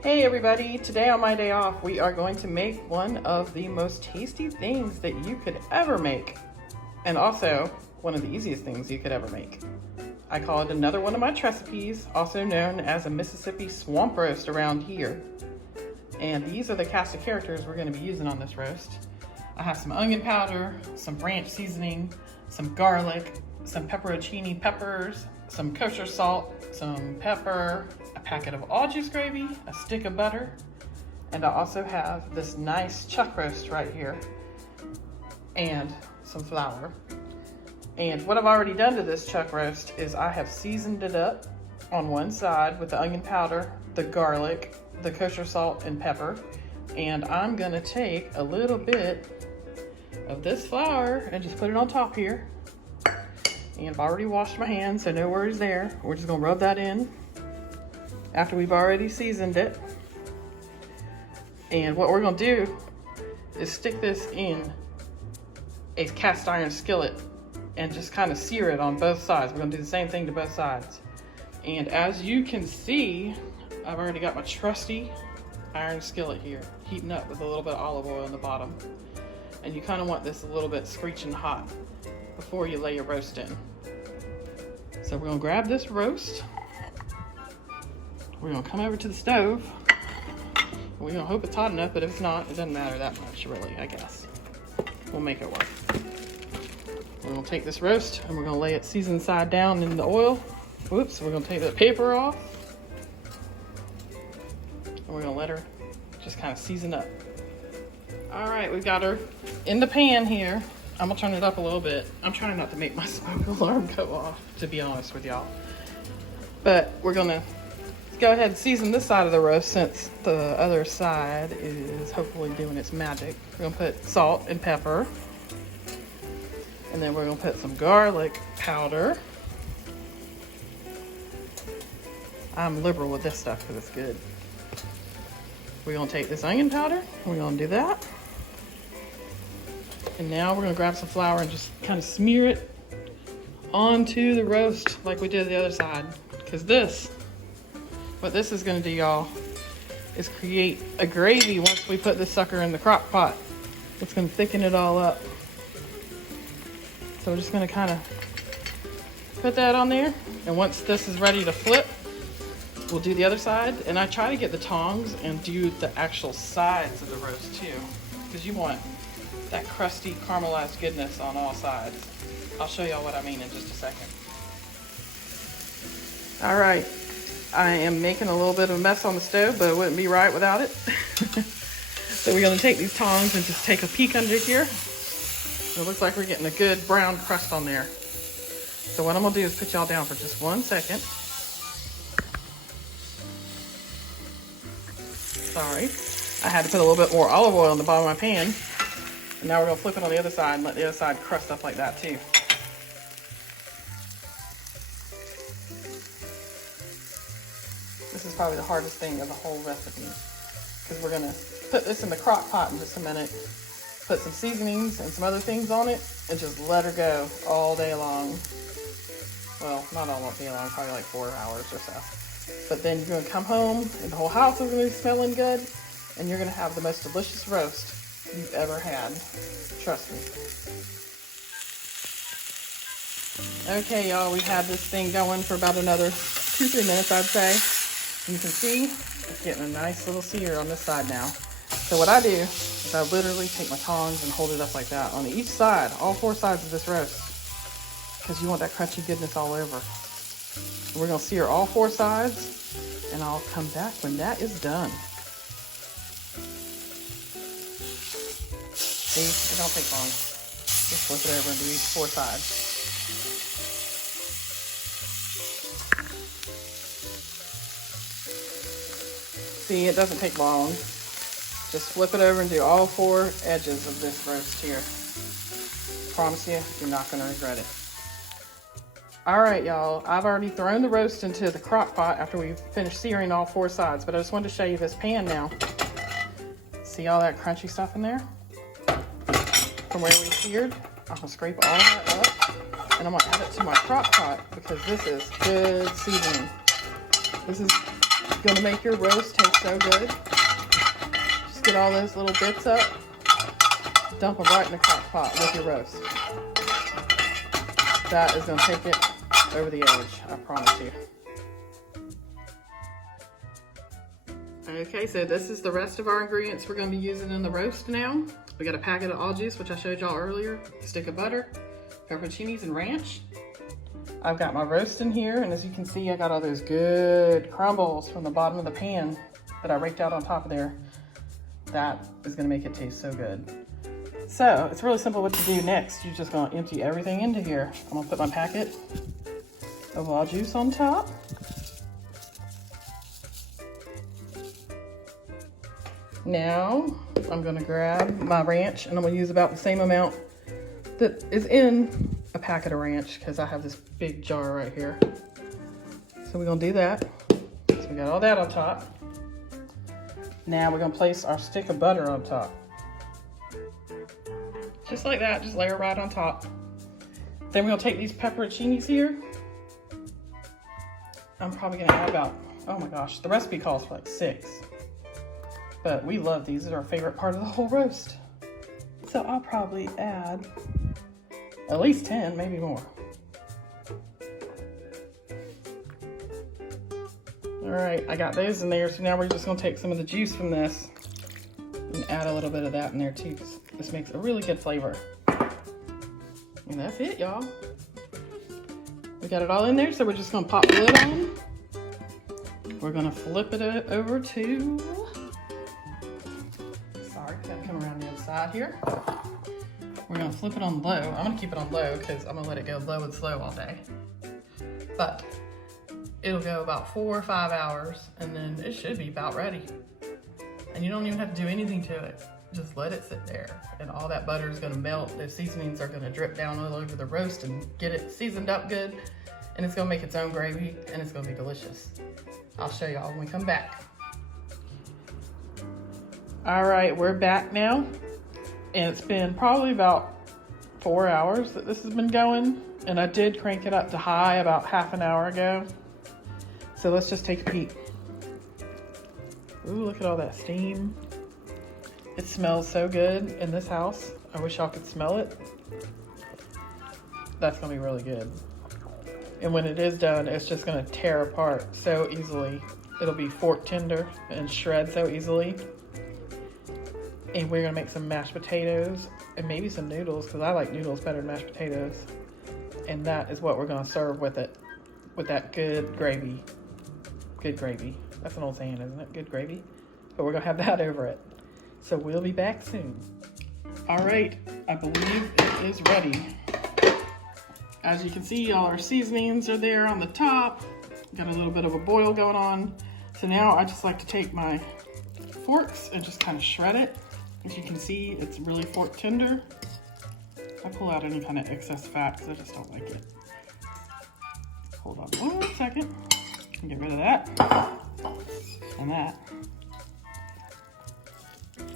Hey everybody, today on my day off we are going to make one of the most tasty things that you could ever make, and also one of the easiest things you could ever make. I call it another one of my recipes, also known as a Mississippi swamp roast around here. And these are the cast of characters we're going to be using on this roast. I have some onion powder, some ranch seasoning, some garlic, some pepperoncini peppers, some kosher salt, some pepper, a packet of all juice gravy, a stick of butter, and I also have this nice chuck roast right here, and some flour. And what I've already done to this chuck roast is I have seasoned it up on one side with the onion powder, the garlic, the kosher salt and pepper, and I'm gonna take a little bit of this flour and just put it on top here. And I've already washed my hands, so no worries there. We're just gonna rub that in after we've already seasoned it. And what we're gonna do is stick this in a cast iron skillet and just kind of sear it on both sides. We're gonna do the same thing to both sides. And as you can see, I've already got my trusty iron skillet here, heating up with a little bit of olive oil in the bottom. And you kind of want this a little bit screeching hot before you lay your roast in. So we're gonna grab this roast. We're gonna come over to the stove. We're gonna hope it's hot enough, but if it's not, it doesn't matter that much really, I guess. We'll make it work. We're gonna take this roast and we're gonna lay it seasoned side down in the oil. Whoops, we're gonna take the paper off. And we're gonna let her just kind of season up. All right, we've got her in the pan here. I'm gonna turn it up a little bit. I'm trying not to make my smoke alarm go off, to be honest with y'all. But we're gonna go ahead and season this side of the roast since the other side is hopefully doing its magic. We're gonna put salt and pepper. And then we're gonna put some garlic powder. I'm liberal with this stuff because it's good. We're gonna take this onion powder. We're gonna do that. And now we're gonna grab some flour and just kind of smear it onto the roast like we did the other side. Because what this is gonna do, y'all, is create a gravy once we put this sucker in the crock pot. It's gonna thicken it all up. So we're just gonna kind of put that on there. And once this is ready to flip, we'll do the other side. And I try to get the tongs and do the actual sides of the roast too, because you want that crusty caramelized goodness on all sides. I'll show y'all what I mean in just a second. All right, I am making a little bit of a mess on the stove, but it wouldn't be right without it. So we're gonna take these tongs and just take a peek under here. It looks like we're getting a good brown crust on there. So what I'm gonna do is put y'all down for just 1 second. Sorry, I had to put a little bit more olive oil in the bottom of my pan. And now we're gonna flip it on the other side and let the other side crust up like that too. This is probably the hardest thing of the whole recipe, because we're gonna put this in the crock pot in just a minute, put some seasonings and some other things on it, and just let her go all day long. Well, not all day long, probably like 4 hours or so. But then you're gonna come home and the whole house is gonna be smelling good, and you're gonna have the most delicious roast you've ever had. Trust me. Okay, y'all, we've had this thing going for about another 2-3 minutes, I'd say. And you can see it's getting a nice little sear on this side now. So what I do is I literally take my tongs and hold it up like that on each side, all 4 sides of this roast, because you want that crunchy goodness all over. And we're gonna sear all 4 sides, and I'll come back when that is done. See, it don't take long. Just flip it over and do each 4 sides. See, it doesn't take long. Just flip it over and do all 4 edges of this roast here. Promise you, you're not gonna regret it. All right, y'all, I've already thrown the roast into the crock pot after we've finished searing all 4 sides, but I just wanted to show you this pan now. See all that crunchy stuff in there? From where we seared, I'm gonna scrape all that up, and I'm gonna add it to my crock pot because this is good seasoning. This is Gonna make your roast taste so good. Just get all those little bits up, dump them right in the crock pot with your roast. That is gonna take it over the edge, I promise you. Okay, so this is the rest of our ingredients we're gonna be using in the roast now. We got a packet of all juice, which I showed y'all earlier, a stick of butter, pepperoncinis and ranch. I've got my roast in here, and as you can see, I got all those good crumbles from the bottom of the pan that I raked out on top of there. That is gonna make it taste so good. So it's really simple what to do next. You're just gonna empty everything into here. I'm gonna put my packet of all juice on top. Now I'm gonna grab my ranch, and I'm gonna use about the same amount that is in a packet of ranch, because I have this big jar right here. So we're gonna do that. So we got all that on top. Now we're gonna place our stick of butter on top. Just like that, just layer right on top. Then we're gonna take these pepperoncinis here. I'm probably gonna add about, oh my gosh, the recipe calls for like 6. But we love these. These are our favorite part of the whole roast. So I'll probably add at least 10, maybe more. All right, I got those in there. So now we're just gonna take some of the juice from this and add a little bit of that in there too. This makes a really good flavor. And that's it, y'all. We got it all in there, so we're just gonna pop the lid on. We're gonna flip it over to, sorry, gotta come around the other side here. We're gonna flip it on low. I'm gonna keep it on low because I'm gonna let it go low and slow all day. But it'll go about 4 or 5 hours, and then it should be about ready. And you don't even have to do anything to it. Just let it sit there, and all that butter is gonna melt. The seasonings are gonna drip down all over the roast and get it seasoned up good, and it's gonna make its own gravy, and it's gonna be delicious. I'll show y'all when we come back. All right, we're back now, and it's been probably about 4 hours that this has been going, and I did crank it up to high about half an hour ago. So let's just take a peek. Ooh, look at all that steam. It smells so good in this house. I wish y'all could smell it. That's gonna be really good. And when it is done, it's just gonna tear apart so easily. It'll be fork tender and shred so easily. And we're gonna make some mashed potatoes and maybe some noodles, because I like noodles better than mashed potatoes. And that is what we're gonna serve with it, with that good gravy. Good gravy. That's an old saying, isn't it? Good gravy. But we're gonna have that over it. So we'll be back soon. All right, I believe it is ready. As you can see, all our seasonings are there on the top. Got a little bit of a boil going on. So now I just like to take my forks and just kind of shred it. As you can see, it's really fork tender. I pull out any kind of excess fat because I just don't like it. Hold on 1 second. Get rid of that and that.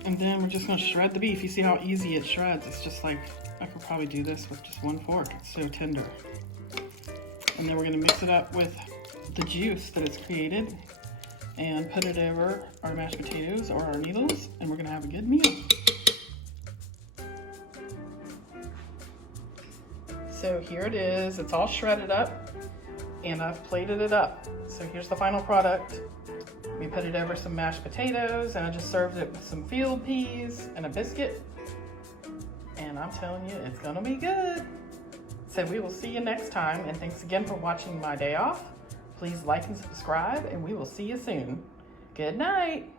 And then we're just gonna shred the beef. You see how easy it shreds? It's just like, I could probably do this with just 1 fork. It's so tender. And then we're gonna mix it up with the juice that it's created and put it over our mashed potatoes or our noodles, and we're gonna have a good meal. So here it is. It's all shredded up, and I've plated it up. So here's the final product. We put it over some mashed potatoes, and I just served it with some field peas and a biscuit. And I'm telling you, it's gonna be good. So we will see you next time, and thanks again for watching my day off. Please like and subscribe, and we will see you soon. Good night.